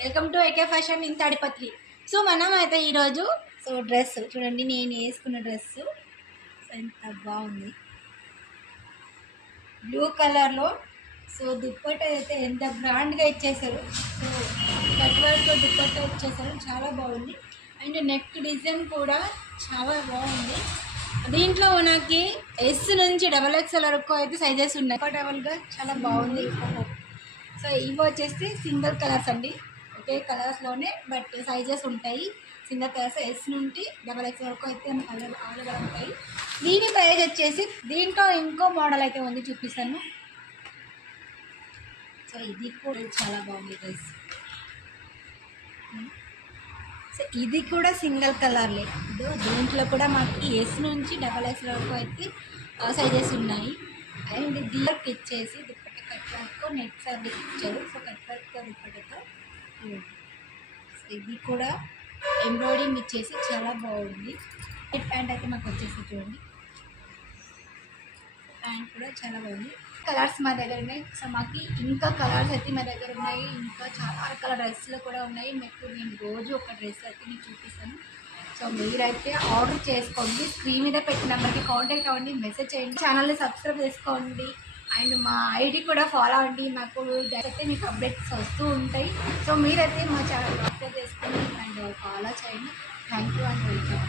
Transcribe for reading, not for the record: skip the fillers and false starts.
Welcome to AK fashion in Tadipatri. So మనం అయితే ఈరోజు డ్రెస్ చూడండి, నేను వేసుకున్న డ్రెస్ ఎంత బాగుంది, బ్లూ కలర్లో. దుప్పట్ట అయితే ఎంత బ్రాండ్గా ఇచ్చేసారు. కట్ వర్క్లో దుప్పట్ట ఇచ్చేసారు, చాలా బాగుంది. అండ్ నెక్ డిజైన్ కూడా చాలా బాగుంది. దీంట్లో మనకి ఎస్ నుంచి XXL వరకు అయితే సైజెస్ ఉన్నాయి. కంఫర్టబుల్గా చాలా బాగుంది. ఇవి వచ్చేసి సింగిల్ కలర్స్ అండి, ఒకే కలర్స్లోనే బట్ సైజెస్ ఉంటాయి. సింగిల్ కలర్స్ ఎస్ నుండి XXL వరకు అయితే అవైలబుల్ ఉంటాయి. దీని ప్రైస్ వచ్చేసి, దీంట్లో ఇంకో మోడల్ అయితే ఉంది, చూపిస్తాను. ఇది కూడా చాలా బాగుంది డ్రెస్. ఇది కూడా సింగిల్ కలర్లే. దీంట్లో కూడా మనకి ఎస్ నుంచి XXL వరకు అయితే సైజెస్ ఉన్నాయి. అండ్ దీనికి ఇచ్చేసి dupatta cut work net fabric ఇచ్చారు. కట్ వర్క్ దుప్పట్టతో ఇది కూడా ఎంబ్రాయిడింగ్ ఇచ్చేసి చాలా బాగుంది. ప్యాంట్ అయితే మాకు వచ్చేసి చూడండి, ప్యాంట్ కూడా చాలా బాగుంది. కలర్స్ మా దగ్గర ఉన్నాయి. మాకు ఇంకా కలర్స్ అయితే మా దగ్గర ఉన్నాయి. ఇంకా చాలా రకాల డ్రెస్సులు కూడా ఉన్నాయి. నేను రోజు ఒక డ్రెస్ అయితే మీకు చూపిస్తాను. మీరైతే ఆర్డర్ చేసుకోండి. స్క్రీన్ మీద పెట్టిన నెంబర్కి కాంటాక్ట్ అవ్వండి, మెసేజ్ చేయండి, ఛానల్ని సబ్స్క్రైబ్ చేసుకోండి. అండ్ మా ఐడి కూడా ఫాలో అవ్వండి. మాకు అయితే మీకు అప్డేట్స్ వస్తూ ఉంటాయి. మీరైతే మా ఛానల్ సబ్స్క్రైబ్ చేసుకోండి అండ్ ఫాలో చేయండి. Thank you and welcome.